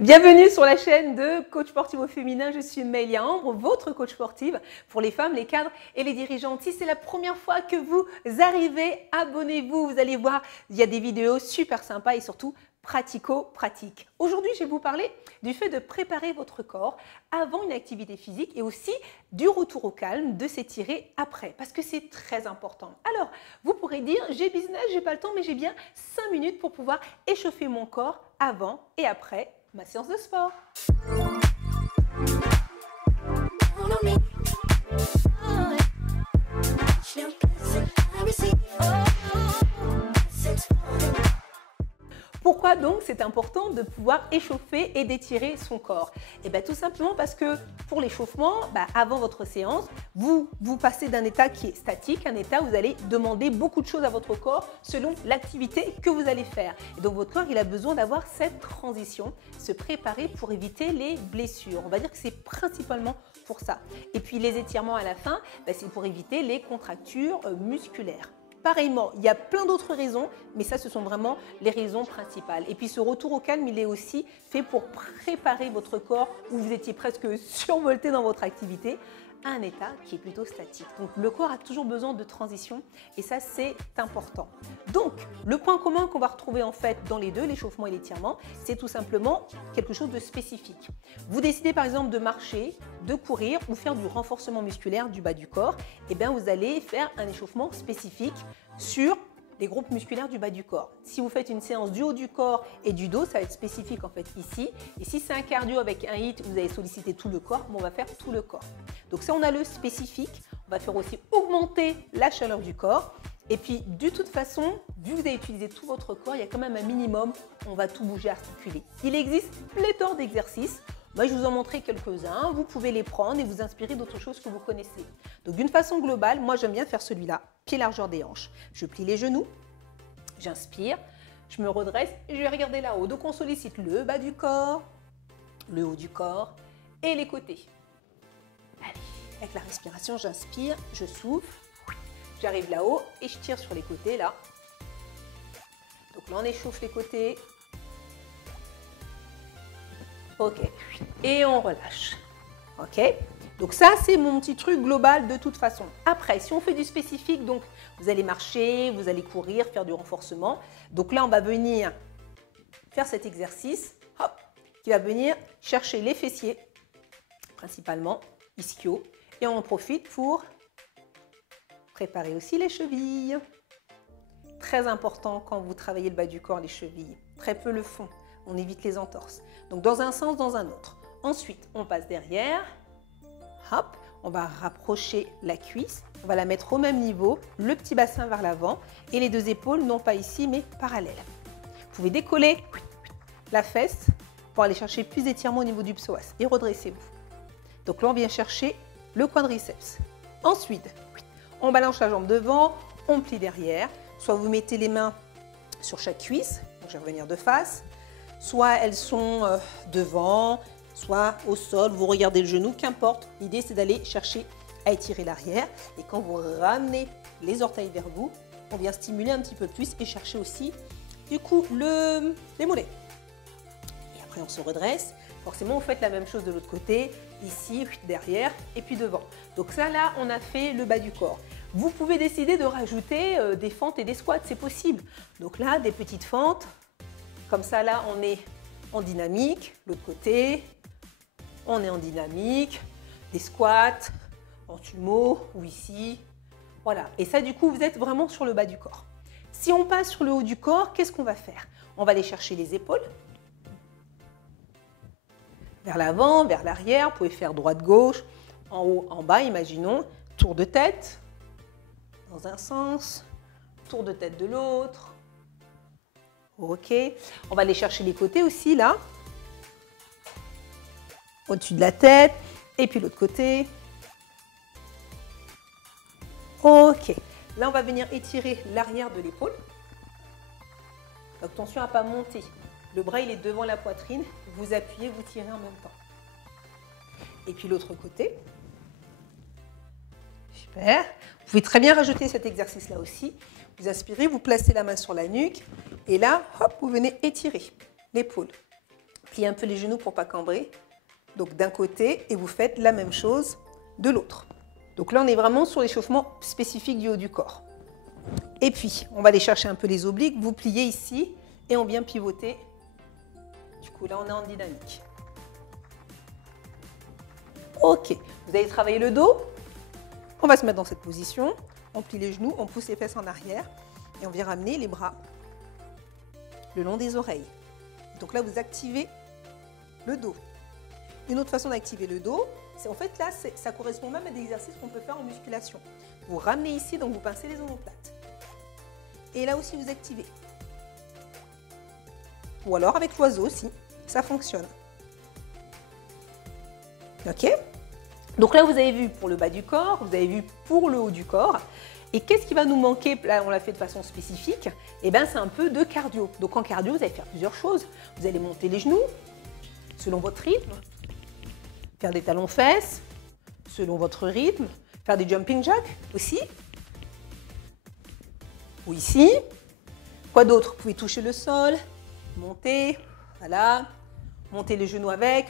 Bienvenue sur la chaîne de Coach Sportif au féminin. Je suis Mélia Ambre, votre coach sportive pour les femmes, les cadres et les dirigeantes. Si c'est la première fois que vous arrivez, abonnez-vous. Vous allez voir, il y a des vidéos super sympas et surtout pratico-pratiques. Aujourd'hui, je vais vous parler du fait de préparer votre corps avant une activité physique et aussi du retour au calme, de s'étirer après, parce que c'est très important. Alors, vous pourrez dire, j'ai business, j'ai pas le temps, mais j'ai bien 5 minutes pour pouvoir échauffer mon corps avant et après ma séance de sport. Pourquoi donc c'est important de pouvoir échauffer et d'étirer son corps? Et bien tout simplement parce que pour l'échauffement, avant votre séance, vous passez d'un état qui est statique, un état où vous allez demander beaucoup de choses à votre corps selon l'activité que vous allez faire. Et donc votre corps, il a besoin d'avoir cette transition, se préparer pour éviter les blessures. On va dire que c'est principalement pour ça. Et puis les étirements à la fin, c'est pour éviter les contractures musculaires. Pareillement, il y a plein d'autres raisons, mais ça, ce sont vraiment les raisons principales. Et puis ce retour au calme, il est aussi fait pour préparer votre corps où vous étiez presque survolté dans votre activité à un état qui est plutôt statique. Donc le corps a toujours besoin de transition et ça, c'est important. Donc le point commun qu'on va retrouver en fait dans les deux, l'échauffement et l'étirement, c'est tout simplement quelque chose de spécifique. Vous décidez par exemple de marcher, de courir ou faire du renforcement musculaire du bas du corps, et bien vous allez faire un échauffement spécifique sur les groupes musculaires du bas du corps. Si vous faites une séance du haut du corps et du dos, ça va être spécifique en fait ici. Et si c'est un cardio avec un HIIT, vous allez solliciter tout le corps, mais on va faire tout le corps. Donc si on a le spécifique, on va faire aussi augmenter la chaleur du corps. Et puis de toute façon, vu que vous avez utilisé tout votre corps, il y a quand même un minimum, on va tout bouger, articuler. Il existe pléthore d'exercices. Moi, je vous en montrer quelques-uns. Vous pouvez les prendre et vous inspirer d'autres choses que vous connaissez. Donc, d'une façon globale, moi, j'aime bien faire celui-là, pied largeur des hanches. Je plie les genoux, j'inspire, je me redresse et je vais regarder là-haut. Donc, on sollicite le bas du corps, le haut du corps et les côtés. Allez, avec la respiration, j'inspire, je souffle, j'arrive là-haut et je tire sur les côtés, là. Donc là, on échauffe les côtés. Ok, et on relâche. Ok, donc ça, c'est mon petit truc global de toute façon. Après, si on fait du spécifique, donc vous allez marcher, vous allez courir, faire du renforcement. Donc là, on va venir faire cet exercice, hop, qui va venir chercher les fessiers, principalement ischio, et on en profite pour préparer aussi les chevilles. Très important quand vous travaillez le bas du corps, les chevilles. Très peu le font. On évite les entorses. Donc dans un sens, dans un autre. Ensuite, on passe derrière. Hop, on va rapprocher la cuisse. On va la mettre au même niveau, le petit bassin vers l'avant et les deux épaules, non pas ici, mais parallèles. Vous pouvez décoller la fesse pour aller chercher plus d'étirement au niveau du psoas et redressez-vous. Donc là, on vient chercher le quadriceps. Ensuite, on balance la jambe devant, on plie derrière. Soit vous mettez les mains sur chaque cuisse, donc je vais revenir de face. Soit elles sont devant, soit au sol, vous regardez le genou, qu'importe. L'idée, c'est d'aller chercher à étirer l'arrière. Et quand vous ramenez les orteils vers vous, on vient stimuler un petit peu plus et chercher aussi, du coup, les mollets. Et après, on se redresse. Forcément, vous faites la même chose de l'autre côté, ici, derrière et puis devant. Donc ça, là, on a fait le bas du corps. Vous pouvez décider de rajouter des fentes et des squats, c'est possible. Donc là, des petites fentes. Comme ça, là, on est en dynamique. L'autre côté, on est en dynamique. Des squats, en sumo ou ici. Voilà. Et ça, du coup, vous êtes vraiment sur le bas du corps. Si on passe sur le haut du corps, qu'est-ce qu'on va faire? On va aller chercher les épaules. Vers l'avant, vers l'arrière. Vous pouvez faire droite-gauche, en haut, en bas, imaginons. Tour de tête, dans un sens. Tour de tête de l'autre. Ok, on va aller chercher les côtés aussi, là. Au-dessus de la tête. Et puis l'autre côté. Ok, là, on va venir étirer l'arrière de l'épaule. Donc, attention à ne pas monter. Le bras, il est devant la poitrine. Vous appuyez, vous tirez en même temps. Et puis l'autre côté. Super. Vous pouvez très bien rajouter cet exercice-là aussi. Vous aspirez, vous placez la main sur la nuque et là, hop, vous venez étirer l'épaule. pliez un peu les genoux pour ne pas cambrer. Donc d'un côté et vous faites la même chose de l'autre. Donc là, on est vraiment sur l'échauffement spécifique du haut du corps. Et puis, on va aller chercher un peu les obliques. Vous pliez ici et on vient pivoter. Du coup, là, on est en dynamique. Ok, vous allez travailler le dos. On va se mettre dans cette position. On plie les genoux, on pousse les fesses en arrière et on vient ramener les bras le long des oreilles. Donc là, vous activez le dos. Une autre façon d'activer le dos, c'est en fait là, ça correspond même à des exercices qu'on peut faire en musculation. Vous ramenez ici, donc vous pincez les omoplates. Et là aussi, vous activez. Ou alors avec l'oiseau aussi, ça fonctionne. Ok? Donc là, vous avez vu pour le bas du corps, vous avez vu pour le haut du corps. Et qu'est-ce qui va nous manquer? Là, on l'a fait de façon spécifique. Eh bien, c'est un peu de cardio. Donc en cardio, vous allez faire plusieurs choses. Vous allez monter les genoux, selon votre rythme. Faire des talons-fesses, selon votre rythme. Faire des jumping jacks aussi. Ou ici. Quoi d'autre? Vous pouvez toucher le sol, monter, voilà. Monter les genoux avec.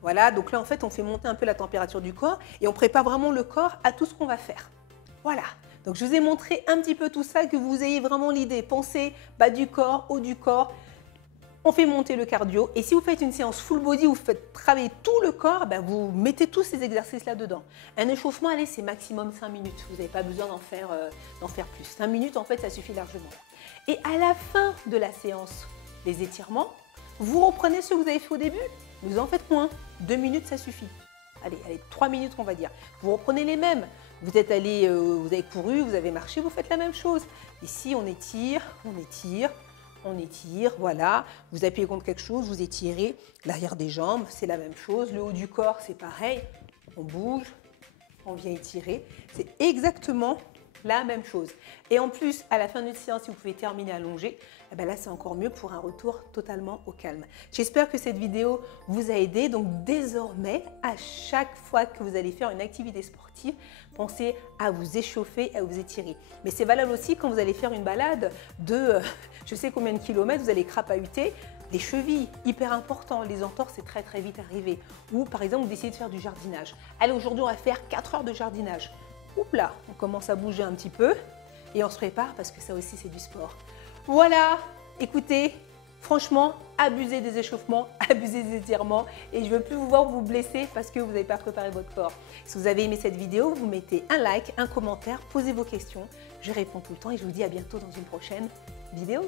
Voilà, donc là, en fait, on fait monter un peu la température du corps et on prépare vraiment le corps à tout ce qu'on va faire. Voilà, donc je vous ai montré un petit peu tout ça, que vous ayez vraiment l'idée. Pensez bas du corps, haut du corps. On fait monter le cardio. Et si vous faites une séance full body où vous faites travailler tout le corps, ben vous mettez tous ces exercices là-dedans. Un échauffement, allez, c'est maximum 5 minutes. Vous n'avez pas besoin d'en faire plus. 5 minutes, en fait, ça suffit largement. Et à la fin de la séance des étirements, vous reprenez ce que vous avez fait au début. Vous en faites moins. 2 minutes, ça suffit. Allez, 3 minutes, on va dire. Vous reprenez les mêmes. Vous êtes allé, vous avez couru, vous avez marché, vous faites la même chose. Ici, on étire, voilà. Vous appuyez contre quelque chose, vous étirez. L'arrière des jambes, c'est la même chose. Le haut du corps, c'est pareil. On bouge, on vient étirer. C'est exactement la même chose. Et en plus, à la fin d'une séance, si vous pouvez terminer allongé, eh bien là, c'est encore mieux pour un retour totalement au calme. J'espère que cette vidéo vous a aidé. Donc désormais, à chaque fois que vous allez faire une activité sportive, pensez à vous échauffer, à vous étirer. Mais c'est valable aussi quand vous allez faire une balade de je sais combien de kilomètres, vous allez crapahuter. Les chevilles, hyper important, les entorses, c'est très très vite arrivé. Ou par exemple, vous décidez de faire du jardinage. Allez, aujourd'hui, on va faire 4 heures de jardinage. Oups là, on commence à bouger un petit peu et on se prépare parce que ça aussi, c'est du sport. Voilà, écoutez, franchement, abusez des échauffements, abusez des étirements et je ne veux plus vous voir vous blesser parce que vous n'avez pas préparé votre corps. Si vous avez aimé cette vidéo, vous mettez un like, un commentaire, posez vos questions. Je réponds tout le temps et je vous dis à bientôt dans une prochaine vidéo.